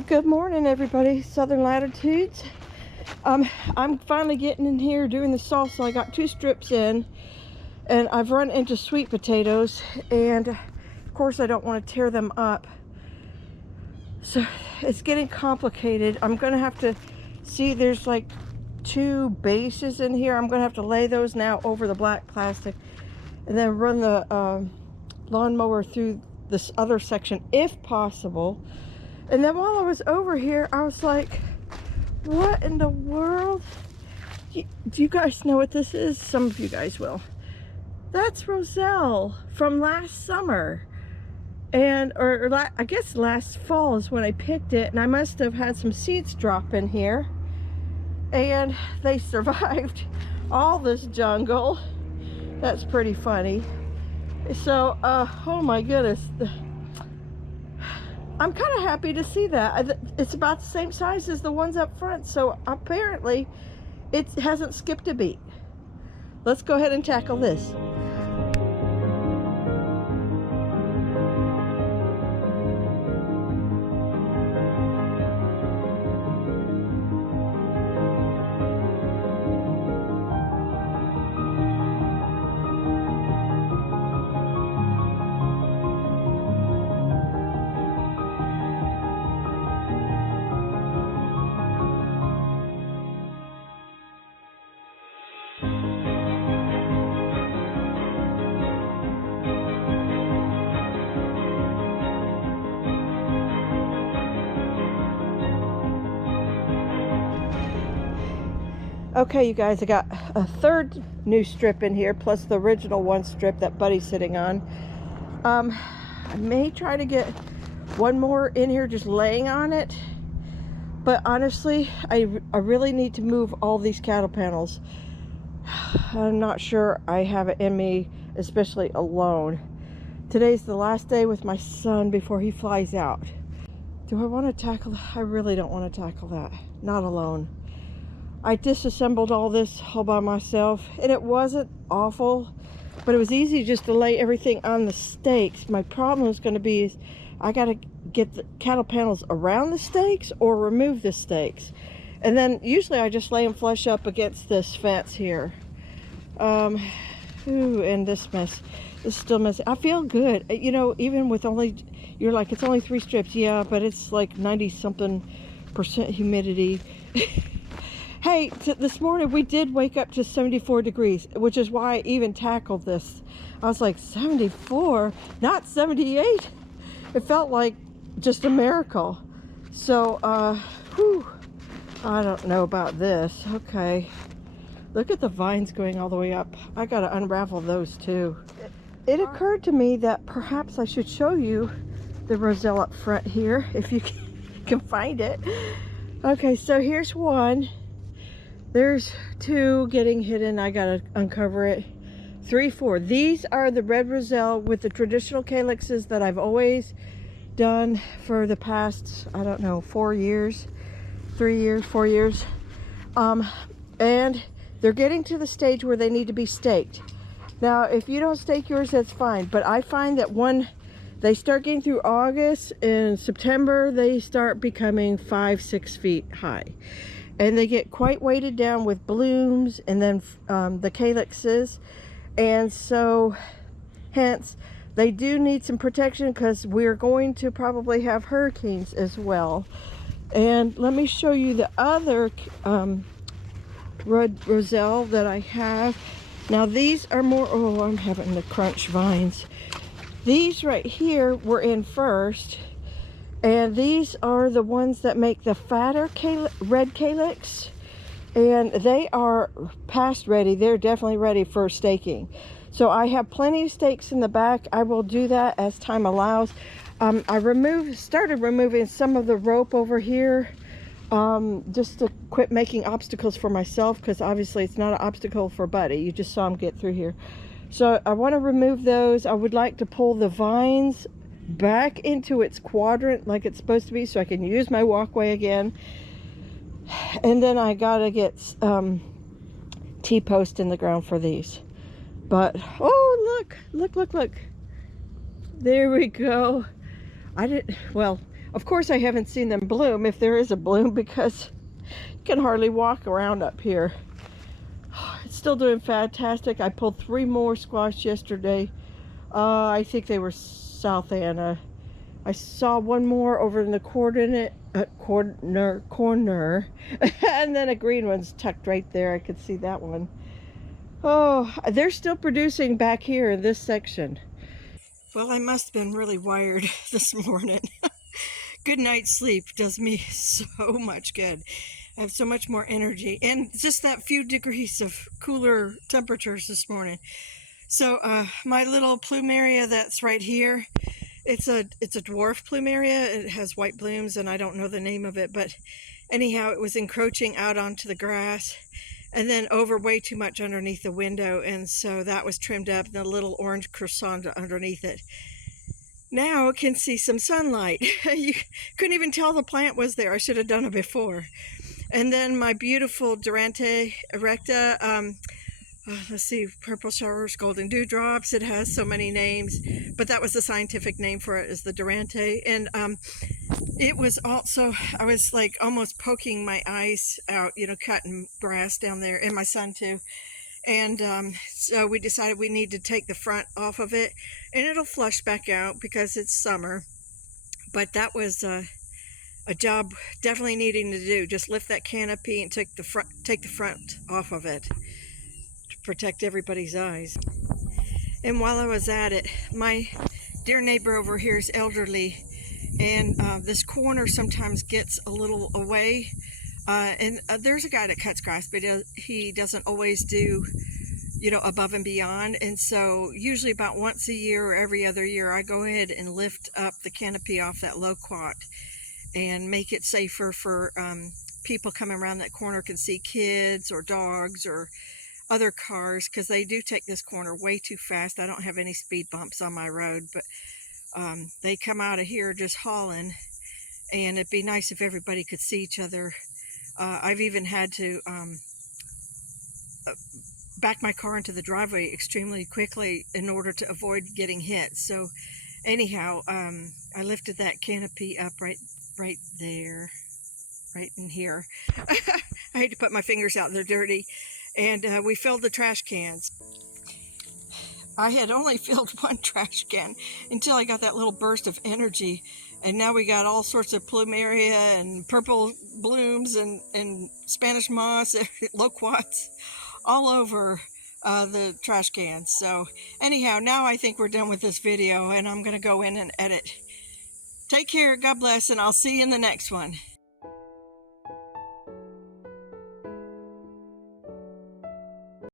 Well, good morning, everybody. Southern Latitudes. I'm finally getting in here doing the salsa. I got 2 strips in, and I've run into sweet potatoes, and of course I don't want to tear them up. So it's getting complicated. I'm gonna have to see, there's like 2 bases in here. I'm gonna have to lay those now over the black plastic and then run the lawnmower through this other section if possible. And then while I was over here, I was like, what in the world? Do you guys know what this is? Some of you guys will. That's Roselle from last summer. And, I guess last fall is when I picked it. And I must have had some seeds drop in here. And they survived all this jungle. That's pretty funny. So, oh my goodness. I'm kind of happy to see that. It's about the same size as the ones up front, so apparently it hasn't skipped a beat. Let's go ahead and tackle this. Okay, you guys, I got a 3rd new strip in here, plus the original 1 strip that Buddy's sitting on. I may try to get 1 more in here just laying on it, but honestly, I really need to move all these cattle panels. I'm not sure I have it in me, especially alone. Today's the last day with my son before he flies out. Do I want to tackle? I really don't want to tackle that, not alone. I disassembled all this all by myself, and it wasn't awful, but it was easy just to lay everything on the stakes. My problem is going to be is I got to get the cattle panels around the stakes or remove the stakes. And then usually I just lay them flush up against this fence here. And this mess is still messy. I feel good. You know, even with only, you're like, it's only 3 strips. Yeah, but it's like 90-something% humidity. Hey, this morning we did wake up to 74 degrees, which is why I even tackled this. I was like, 74? Not 78? It felt like just a miracle. So, I don't know about this. Okay. Look at the vines going all the way up. I gotta unravel those too. It occurred to me that perhaps I should show you the Roselle up front here, if you can find it. Okay, so here's 1. There's 2 getting hidden. I gotta uncover it. 3, 4. These are the red Roselle with the traditional calyxes that I've always done for the past, I don't know, 4 years, 3 years, 4 years. And they're getting to the stage where they need to be staked. Now, if you don't stake yours, that's fine. But I find that when they start getting through August and September, they start becoming 5, 6 feet high. And they get quite weighted down with blooms and then the calyxes. And so, hence, they do need some protection because we're going to probably have hurricanes as well. And let me show you the other red Roselle that I have. Now these are more, oh, I'm having to crunch vines. These right here were in first. And these are the ones that make the fatter red calyx, and they are past ready. They're definitely ready for staking. So I have plenty of stakes in the back. I will do that as time allows. I started removing some of the rope over here just to quit making obstacles for myself, because obviously it's not an obstacle for Buddy. You just saw him get through here. So I want to remove those. I would like to pull the vines back into its quadrant like it's supposed to be so I can use my walkway again. And then I gotta get T-post in the ground for these. But oh, look, there we go. Well, Of course, I haven't seen them bloom, if there is a bloom, because you can hardly walk around up here. It's still doing fantastic. I pulled 3 more squash yesterday. I think they were South Anna. I saw one more over in the corner, and then a green one's tucked right there. I could see that one. Oh, they're still producing back here in this section. Well, I must have been really wired this morning. Good night's sleep does me so much good. I have so much more energy, and just that few degrees of cooler temperatures this morning. So my little plumeria that's right here, it's a dwarf plumeria. It has white blooms, and I don't know the name of it, but anyhow, it was encroaching out onto the grass and then over way too much underneath the window, and so that was trimmed up, and the little orange croissant underneath it. Now I can see some sunlight. You couldn't even tell the plant was there. I should have done it before. And then my beautiful Durante erecta, let's see, purple showers, golden dewdrops. It has so many names, but that was the scientific name for it, is the Durante. And it was also, I was like almost poking my eyes out, you know, cutting grass down there, and my son too. And so we decided we need to take the front off of it, and it'll flush back out because it's summer. But that was a job definitely needing to do. Just lift that canopy and take the front off of it to protect everybody's eyes. And while I was at it, my dear neighbor over here is elderly, and this corner sometimes gets a little away. And there's a guy that cuts grass, but he doesn't always do, you know, above and beyond. And so usually about once a year or every other year, I go ahead and lift up the canopy off that loquat and make it safer for people coming around that corner can see kids or dogs or other cars, because they do take this corner way too fast. I don't have any speed bumps on my road, but they come out of here just hauling, and it'd be nice if everybody could see each other. I've even had to back my car into the driveway extremely quickly in order to avoid getting hit. So anyhow, I lifted that canopy up right there, right in here. I hate to put my fingers out, they're dirty. And we filled the trash cans. I had only filled one trash can until I got that little burst of energy. And now we got all sorts of plumeria and purple blooms and Spanish moss, loquats, all over the trash cans. So anyhow, now I think we're done with this video, and I'm going to go in and edit. Take care, God bless, and I'll see you in the next one.